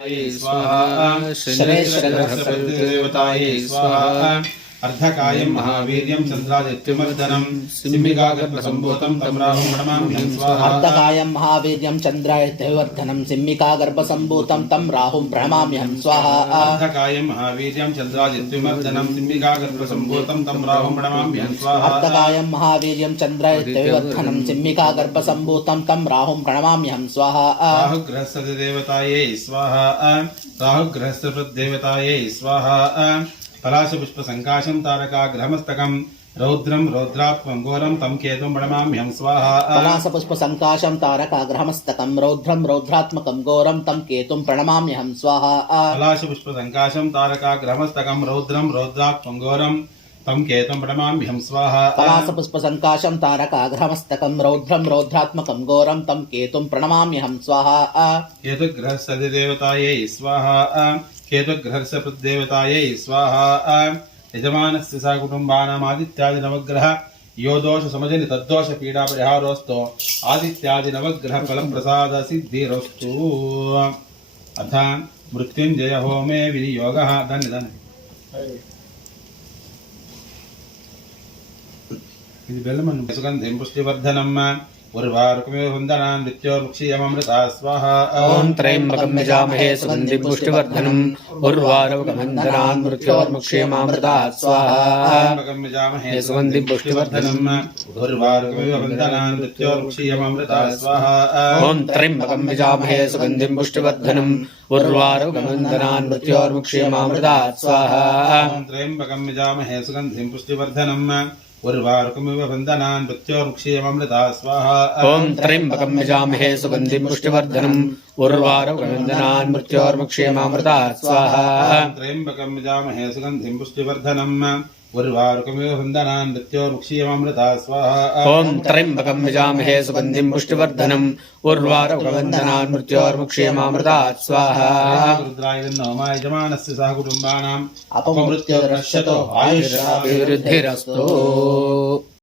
स्वाहा शनैश्चरदेवतायै स्वाहा अर्धकायं महावीर्यं चन्द्रादित्यमर्दनं सिंहिकागर्भसम्भूतं तं राहुं प्रणमाम्यहं स्वाहा अर्धकायं महावीर्यं चन्द्रादित्यवर्धनं सिंहिकागर्भसम्भूतं तं राहुं प्रणमाम्यहं स्वाहा अर्धकायं महावीर्यं चन्द्रादित्यमर्दनं सिंहिकागर्भसम्भूतं तं राहुं प्रणमाम्यहं स्वाहा अर्धकायं महावीर्यं चन्द्रादित्यवर्धनं सिंहिकागर्भसम्भूतं तं राहुं प्रणमाम्यहं स्वाहा राहुग्रहस्पतिदेवतायै स्वाहा राहुग्रहस्पतिदेवतायै स्वाहा पलाशपुष्पसङ्काशं तारकाग्रहमस्तकं रौद्रं रौद्रात्मं घोरं तं केतुं प्रणमाम्यहं स्वाहा पलाशपुष्पसङ्काशं तारकाग्रहमस्तकं रौद्रं रौद्रात्मकं घोरं तं केतुं प्रणमाम्यहं स्वाहा पलाशपुष्पसङ्काशं तारकाग्रहमस्तकं रौद्रं रौद्रात्मं घोरं तं केतुं प्रणमाम्यहं स्वाहा पलाशपुष्पसङ्काशं तारकाग्रहमस्तकं रौद्रं रौद्रात्मकं घोरं तं केतुं प्रणमाम्यहं स्वाहा केतुग्रहस्पतिदेवतायै स्वाहा केतुग्रहस्पतिदेवतायै स्वाहा यजमानस्य सा कुटुम्बानामादित्यादि नवग्रह यो दोष समजनि तद्दोष पीडा परिहारोस्तु आदित्यादि नवग्रह फलप्रसाद सिद्धिरोस्तु अथ मृत्युंजय होमे विनियोगः धन्य धन्य ఇది బెల్లమన్ను సుగంధిం పుష్టివర్ధనం उर्वारुकमेव वन्दनान् मृत्योर्मुक्षीयममृता स्वाहा ॐ त्र्यम्बकं यजामहे सुगन्धिं पुष्टिवर्धनम् उर्वारुकमन्दनान् मृत्योर्मुक्षीयममृता स्वाहा त्र्यम्बकं यजामहे सुगन्धिं पुष्टिवर्धनम् उर्वारुकमेव वन्दनान् मृत्योर्मुक्षीयममृता स्वाहा ॐ त्र्यम्बकं यजामहे सुगन्धिं पुष्टिवर्धनम् उर्वारुकमन्दनान् मृत्योर्मुक्षीयममृता स्वाहा ॐ त्र्यम्बकं यजामहे सुगन्धिं पुष्टिवर्धनम् उर्वारुकमिव वन्दनान् मृत्योर्मुक्षीयममृता स्वाहा ॐ त्र्यम्बकं यजामहे सुगन्धिं पुष्टिवर्धनम् उर्वारुकमन्दनान् मृत्योर्मुक्षीयममृता स्वाहा त्र्यम्बकं यजामहे सुगन्धिं पुष्टिवर्धनम् उर्वारुकमिव वन्दनान् मृत्योर्मुक्षीयममृता स्वाहा ॐ त्र्यम्बकं यजामहे सुगन्धिं पुष्टिवर्धनम् उर्वारुकमन्दनान् मृत्योर्मुक्षीयममृता स्वाहा रुद्राय नमः यजमानस्य सह कुटुम्बानाम् अपमृत्युर्नश्यतो आयुष्याभिवृद्धिरस्तु।